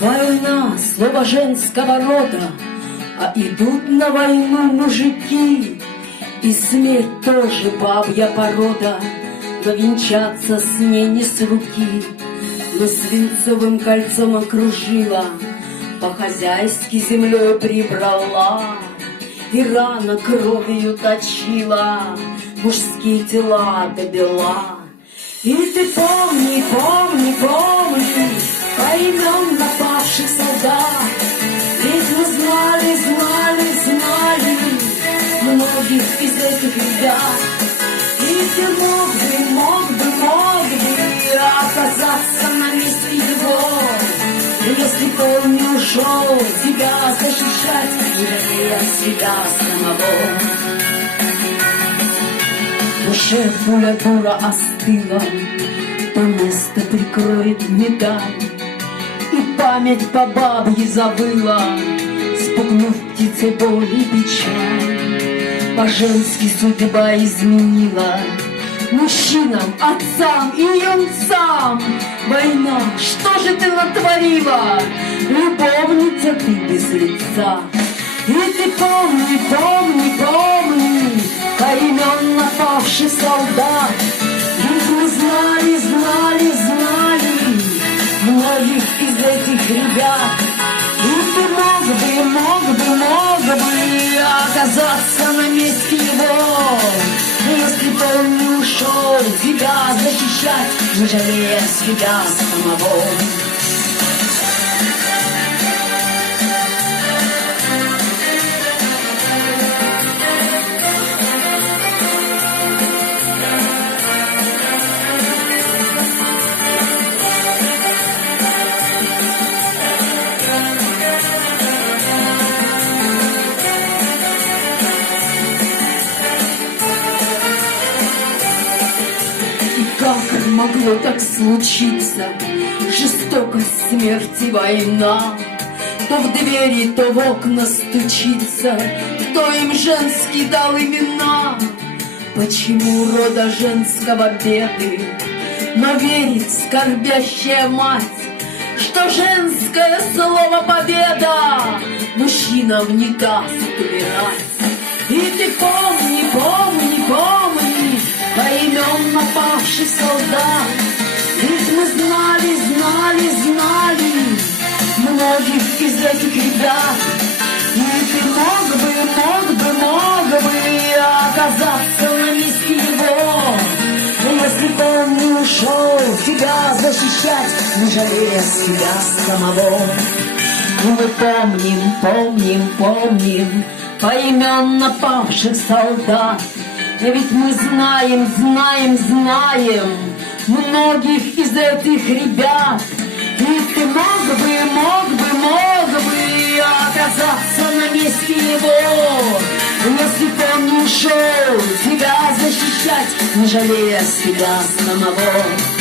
Война, слово женского рода, а идут на войну мужики. И смерть тоже бабья порода, но венчаться с ней не с руки. Но свинцовым кольцом окружила, по-хозяйски землей прибрала, и рано кровью точила мужские тела до бела. И ты помни, помни, помни поименно павших солдат, ведь мы знали, знали, знали многих из этих ребят. И ты мог бы оказаться на месте его, если бы он не ушел тебя защищать, не жалея себя самого. Душе пуля дура остыла, то место прикроет медаль, и память по бабье завыла, спугнув птицей боль и печаль. По-женски судьба изменила мужчинам, отцам и юнцам. Война, что же ты натворила, любовница ты без лица? И ты помни, помни, помни поименно павший солдат, ведь мы знали, знали, знали многих из этих ребят. И ты мог бы оказаться на месте его, если бы он не ушел тебя защищать, не жалея себя самого. Как могло так случиться? Жестокость, смерть и война. То в двери, то в окна стучится, кто им женский дал имена? Почему рода женского беды, но верит скорбящая мать, что женское слово победа мужчинам не даст умирать. И ты помни, помни, помни поименно павший солдат, ведь мы знали, знали, знали многих из этих ребят. И ты мог бы оказаться на месте его, если бы он не ушел тебя защищать, не жалея себя самого. Мы помним, помним, помним поименно павших солдат, ведь мы знаем, знаем, знаем многих из этих ребят. И ты мог бы оказаться на месте его, если бы он не ушел тебя защищать, не жалея себя самого.